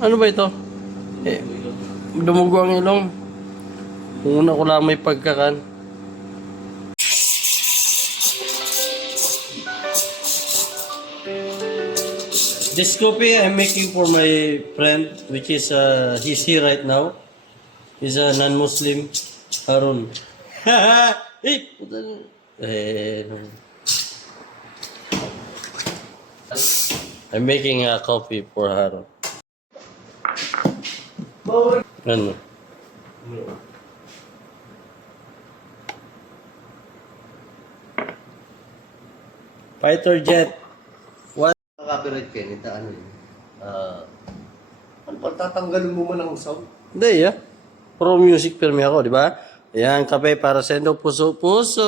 Ano ba ito? Eh, dumugo ang ilong. Una ko lang may pagkakan. This coffee I'm making for my friend, which is he's here right now. He's a non-Muslim, Harun. Eh, I'm making a coffee for Harun. Ano? Fighter jet. What? Copyright ka, nito ano yun? Ano ba, tatanggalin mo man ang sound? Hindi, yeah. Pro music film ako, di ba? Ayan, kape para sa endo, puso-puso.